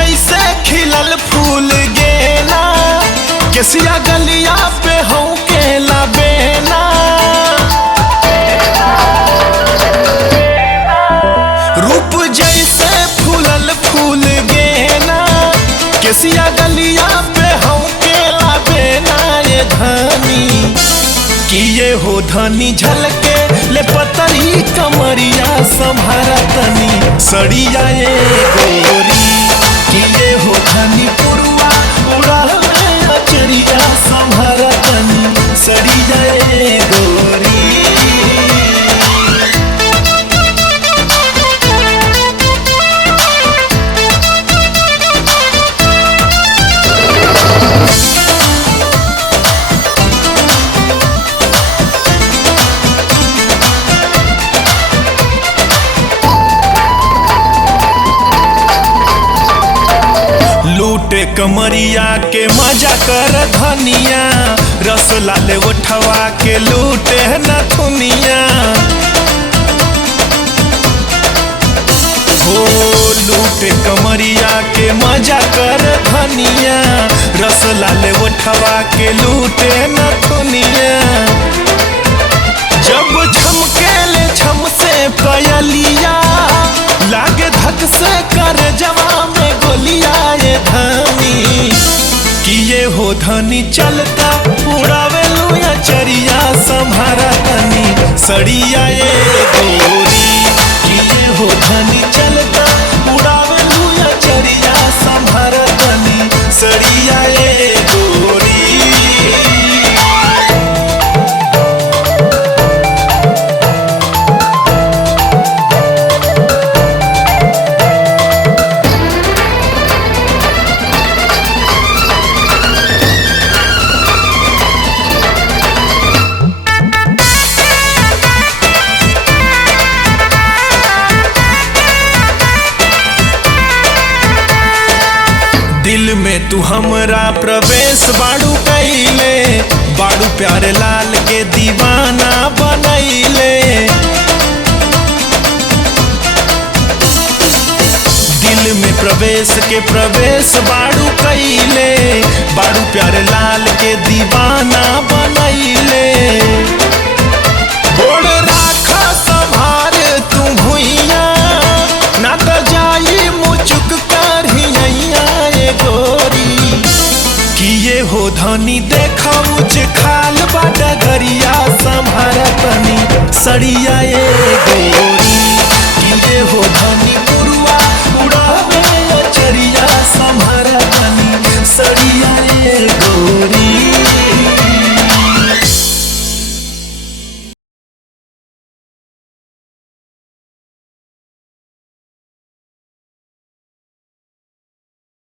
जैसे खिलल फूल गेना, केसिया गलिया पे हूँ केला बेना। रूप जैसे फूलल फूल गेना, केसिया गलिया पे हूँ केला बेना। ये धनी किए हो धनी झलके ले पतरी कमरिया संभारा तनी सड़िया ये गोरी। किए हो धनी पुरुआ उड़ा अचरिया संभारा तनी सड़िया ये गोरी। लूटे कमरिया के मजा कर धनिया, रस लाले उठवा के लूटे नथुनिया। हो लूटे कमरिया के मजा कर धनिया, रस लाले उठवा के लूटे नथुनिया। जब छमकेले छम से पयलिया, लागे धक से कर जवा में गोलिया। ये धनी किए हो धनी चलता उड़ावे लुया चरिया संभारा तनी सड़िया ये गोरी। किए हो धनी चलता उड़ावे लुया चरिया संभारा तनी सड़िया ये गोरी। दिल में तू हमरा प्रवेश बाड़ू कैले, बाड़ू प्यारे लाल के दीवाना बनैले। दिल में प्रवेश बाड़ू कैले, बाड़ू प्यारे लाल के दीवाना बनैले। गोड़ राखा संभार तू भुइया, ना तो जाई मुचुक कर हियैया ये गोरी। किए हो धनी देखा उच खाल बा डगरिया संभारा तनी सड़िया ये गोरी।